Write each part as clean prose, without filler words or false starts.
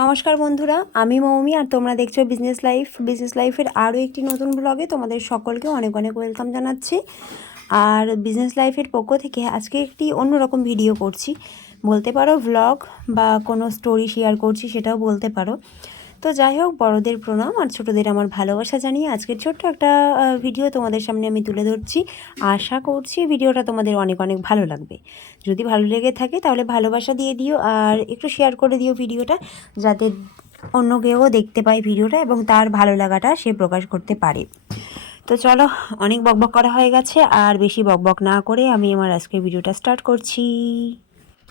নমস্কার বন্ধুরা, আমি মৌমি আর তোমরা দেখছো বিজনেস লাইফের আরও একটি নতুন ব্লগে তোমাদের সকলকে অনেক অনেক ওয়েলকাম জানাচ্ছি। আর বিজনেস লাইফের পক্ষ থেকে আজকে একটি অন্যরকম ভিডিও করছি, বলতে পারো ভ্লগ বা কোনো স্টোরি শেয়ার করছি সেটাও বলতে পারো। তো যাই হোক, বড়দের প্রণাম আর ছোটদের আমার ভালোবাসা জানিয়ে আজকের ছোট্ট একটা ভিডিও তোমাদের সামনে আমি তুলে ধরছি। আশা করছি ভিডিওটা তোমাদের অনেক অনেক ভালো লাগবে। যদি ভালো লেগে থাকে তাহলে ভালোবাসা দিয়ে দিও আর একটু শেয়ার করে দিও ভিডিওটা, যাতে অন্য কেউ দেখতে পায় ভিডিওটা এবং তার ভালো লাগাটা সে প্রকাশ করতে পারে। তো চলো, অনেক বকবক করা হয়ে গেছে, আর বেশি বকবক না করে আমি আমার আজকের ভিডিওটা স্টার্ট করছি।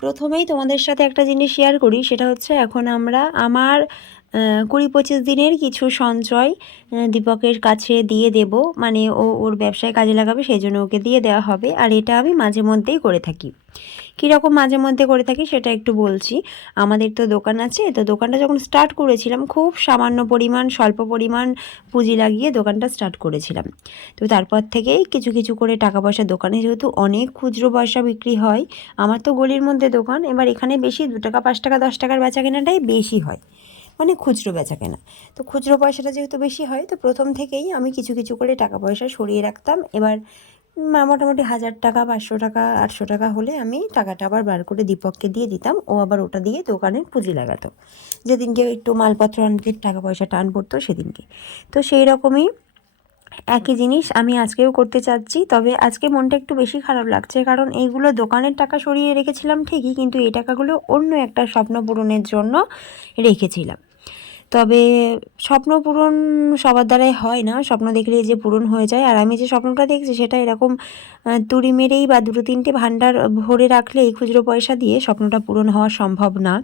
প্রথমেই তোমাদের সাথে একটা জিনিস শেয়ার করি, সেটা হচ্ছে এখন আমার 20-25 দিনের কিছু সঞ্চয় দীপকের কাছে দিয়ে দেব, মানে ওর ব্যবসায় কাজে লাগাবে, সেই জন্য ওকে দিয়ে দেওয়া হবে। আর এটা আমি মাঝে মধ্যেই করে থাকি। কীরকম মাঝে মধ্যে করে থাকি সেটা একটু বলছি। আমাদের তো দোকান আছে, তো দোকানটা যখন স্টার্ট করেছিলাম খুব সামান্য পরিমাণ, স্বল্প পরিমাণ পুঁজি লাগিয়ে দোকানটা স্টার্ট করেছিলাম। তো তারপর থেকেই কিছু কিছু করে টাকা পয়সা, দোকানে যেহেতু অনেক খুচরো পয়সা বিক্রি হয়, আমার তো গলির মধ্যে দোকান, এবার এখানে বেশি 2 টাকা 5 টাকা 10 টাকার বেচা কেনাটাই বেশি হয়, মানে খুচরো বেচা কেনা। তো খুচরো পয়সাটা যেহেতু বেশি হয়, তো প্রথম থেকেই আমি কিছু কিছু করে টাকা পয়সা সরিয়ে রাখতাম। এবার মোটামুটি 1000 টাকা, 500 টাকা, 800 টাকা হলে আমি টাকাটা আবার বার করে দীপককে দিয়ে দিতাম, ও আবার ওটা দিয়ে দোকানের পুঁজি লাগাতো, যেদিনকে একটু মালপত্র আনতে টাকা পয়সা টান পড়তো সেদিনকে। তো সেই রকমই একই জিনিস আমি আজকেও করতে চাচ্ছি। তবে আজকে মনটা একটু বেশি খারাপ লাগছে, কারণ এইগুলো দোকানের টাকা সরিয়ে রেখেছিলাম ঠিকই, কিন্তু এই টাকাগুলো অন্য একটা স্বপ্ন পূরণের জন্য রেখেছিলাম। তবে স্বপ্ন পূরণ সবার দ্বারাই হয় না, স্বপ্ন দেখলে যে পূরণ হয়ে যায়। আর আমি যে স্বপ্নটা দেখছি সেটা এরকম তুড়ি মেরেই বা 2-3টে ভাণ্ডার ভরে রাখলে এই খুচরো পয়সা দিয়ে স্বপ্নটা পূরণ হওয়া সম্ভব না।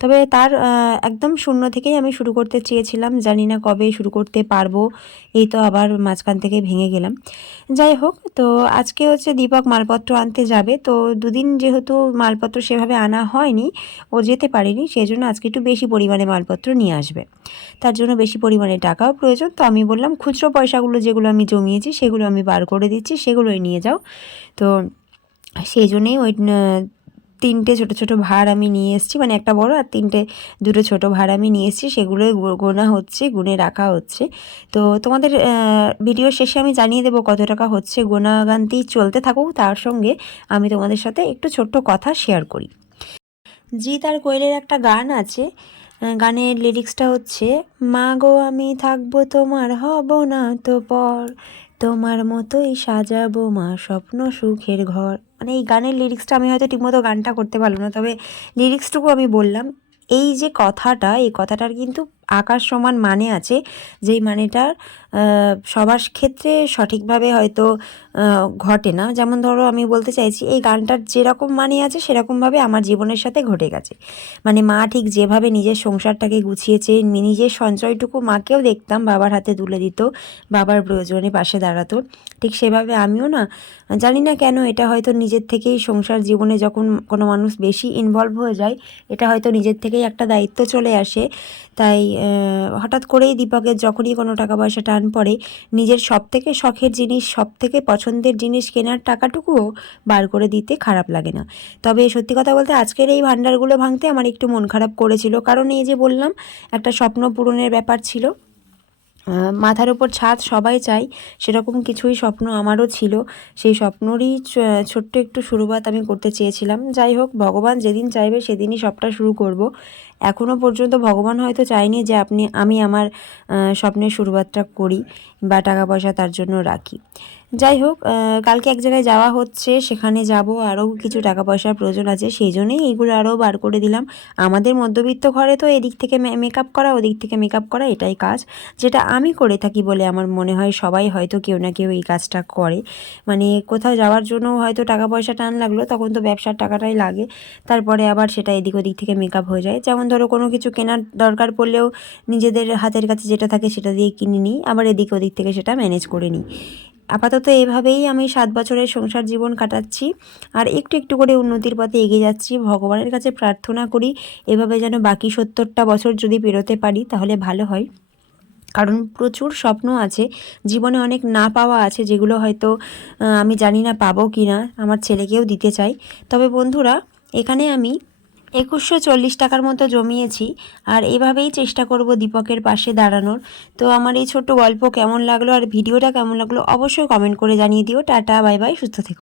তবে তার একদম শূন্য থেকেই আমি শুরু করতে চেয়েছিলাম, জানি না কবে শুরু করতে পারবো, এই তো আবার মাঝখান থেকে ভেঙে গেলাম। যাই হোক, তো আজকে হচ্ছে দীপক মালপত্র আনতে যাবে, তো দুদিন যেহেতু মালপত্র সেভাবে আনা হয়নি, ও যেতে পারেনি, সেই জন্য আজকে একটু বেশি পরিমাণে মালপত্র নিয়ে আসবে। তার জন্য বেশি পরিমাণে টাকাও প্রয়োজন। তো আমি বললাম খুচরো পয়সাগুলো যেগুলো আমি জমিয়েছি সেগুলো আমি বার করে দিচ্ছি, সেগুলোই নিয়ে যাও। তো সেই জন্যেই ওই 3টে ছোটো ছোটো ভাঁড় আমি নিয়ে এসেছি, মানে একটা বড় আর 2টো ছোটো ভাঁড় আমি নিয়ে এসেছি, সেগুলোই গোনা হচ্ছে, গুনে রাখা হচ্ছে। তো তোমাদের ভিডিও শেষে আমি জানিয়ে দেবো কত টাকা হচ্ছে, গোনাগান্তি চলতে থাকুক, তার সঙ্গে আমি তোমাদের সাথে একটু ছোট্ট কথা শেয়ার করি। জিৎ আর কোয়েলের একটা গান আছে, গানের লিরিক্সটা হচ্ছে, মা গো আমি থাকবো তোমার, হব না তো পর, তোমার মতোই সাজাবো মা স্বপ্ন সুখের ঘর। মানে এই গানের লিরিক্সটা আমি হয়তো ঠিকমতো গানটা করতে পারলাম না, তবে লিরিক্সটুকু আমি বললাম। এই যে কথাটা, এই কথাটার কিন্তু আকাশ সমান মানে আছে, যেই মানেটার সবার ক্ষেত্রে সঠিকভাবে হয়তো ঘটে না। যেমন ধরো, আমি বলতে চাইছি এই গানটার যেরকম মানে আছে সেরকমভাবে আমার জীবনের সাথে ঘটে গেছে। মানে মা ঠিক যেভাবে নিজের সংসারটাকে গুছিয়েছে, নিজের সঞ্চয়টুকু মাকেও দেখতাম বাবার হাতে তুলে দিত, বাবার প্রয়োজনে পাশে দাঁড়াতো, ঠিক সেভাবে আমিও না, জানি না কেন, এটা হয়তো নিজের থেকেই সংসার জীবনে যখন কোনো মানুষ বেশি ইনভলভ হয়ে যায়, এটা হয়তো নিজের থেকেই একটা দায়িত্ব চলে আসে। তাই হঠাৎ করেই দীপকের যখনই কোনো টাকা পয়সা টান পড়ে, নিজের সবথেকে শখের জিনিস, সবথেকে পছন্দের জিনিস কেনার টাকাটুকুও বার করে দিতে খারাপ লাগে না। তবে সত্যি কথা বলতে আজকের এই ভাণ্ডারগুলো ভাঙতে আমার একটু মন খারাপ করেছিল, কারণ এই যে বললাম একটা স্বপ্ন পূরণের ব্যাপার ছিল। মাথার ওপর ছাদ সবাই চায়, সেরকম কিছুই স্বপ্ন আমারও ছিল। সেই স্বপ্নরই ছোট্ট একটু শুরুয়াত আমি করতে চেয়েছিলাম। যাই হোক, ভগবান যেদিন চাইবে সেদিনই সবটা শুরু করব। এখনও পর্যন্ত ভগবান হয়তো চায়নি যে আমি আমার স্বপ্নের শুরুয়াতটা করি বা টাকা পয়সা তার জন্য রাখি। যাই হোক, কালকে এক জায়গায় যাওয়া হচ্ছে, সেখানে যাব, আরও কিছু টাকা পয়সার প্রয়োজন আছে, সেই জন্যই এইগুলো আরও বার করে দিলাম। আমাদের মধ্যবিত্ত ঘরে তো এদিক থেকে মেকআপ করা, ওদিক থেকে মেকআপ করা, এটাই কাজ, যেটা আমি করে থাকি বলে আমার মনে হয় সবাই হয়তো কেউ না কেউ এই কাজটা করে। মানে কোথাও যাওয়ার জন্য হয়তো টাকা পয়সা টান লাগলো, তখন তো ব্যবসার টাকাটাই লাগে, তারপরে আবার সেটা এদিক ওদিক থেকে মেকআপ হয়ে যায়। যেমন ধরো কোনো কিছু কেনার দরকার পড়লেও নিজেদের হাতের কাছে যেটা থাকে সেটা দিয়ে কিনে নিই, আবার এদিক ওদিক থেকে সেটা ম্যানেজ করে নিই। আপাতত এভাবেই আমি 7 বছরের সংসার জীবন কাটাচ্ছি, আর একটু একটু করে উন্নতির পথে এগিয়ে যাচ্ছি। ভগবানের কাছে প্রার্থনা করি এভাবে যেন বাকি 70টা বছর যদি পেরোতে পারি তাহলে ভালো হয়, কারণ প্রচুর স্বপ্ন আছে জীবনে, অনেক না পাওয়া আছে, যেগুলো হয়তো আমি জানি না পাবো কি না, আমার ছেলেকেও দিতে চাই। তবে বন্ধুরা, এখানে আমি 2140 টাকার মতো জমিয়েছি। আর এভাবেই চেষ্টা করব দীপকের পাশে দাঁড়ানোর। তো আমার এই ছোট্ট গল্প কেমন লাগলো আর ভিডিওটা কেমন লাগলো অবশ্যই কমেন্ট করে জানিয়ে দিও। টাটা, বাই বাই, সুস্থ থেকো।